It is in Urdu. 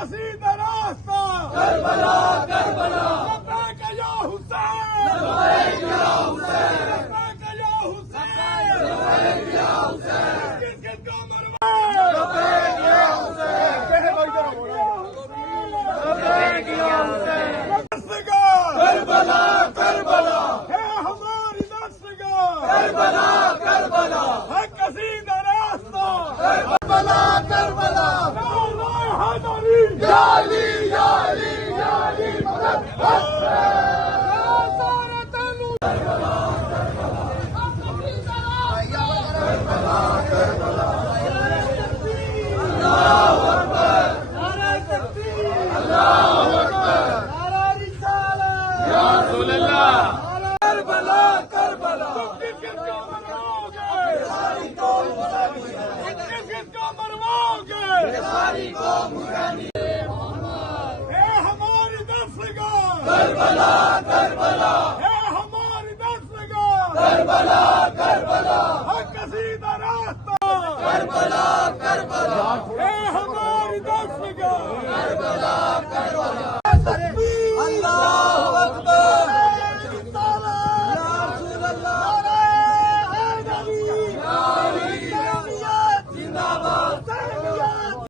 قصیدہ راستہ کربلا کربلا لبیک یا حسین لبیک یا حسین لبیک یا حسین لبیک یا حسین کس کس کا مروا لبیک یا حسین لبیک یا حسین دستگار کربلا کربلا ہے ہماری دستگار کربلا کربلا ہے قصیدہ راستہ کربلا کربلا نعرہ حیدری یا علی یا علی یا علی مدد کربلا کربلا کس کس کا مرواؤگے کس کس کا مرواؤگے ساری قوم غنی ہے ہماری دستگار کربلا کربلا ہے ہماری دستگار کربلا کربلا ہے قصیدہ راستہ کربلا کربلا ہے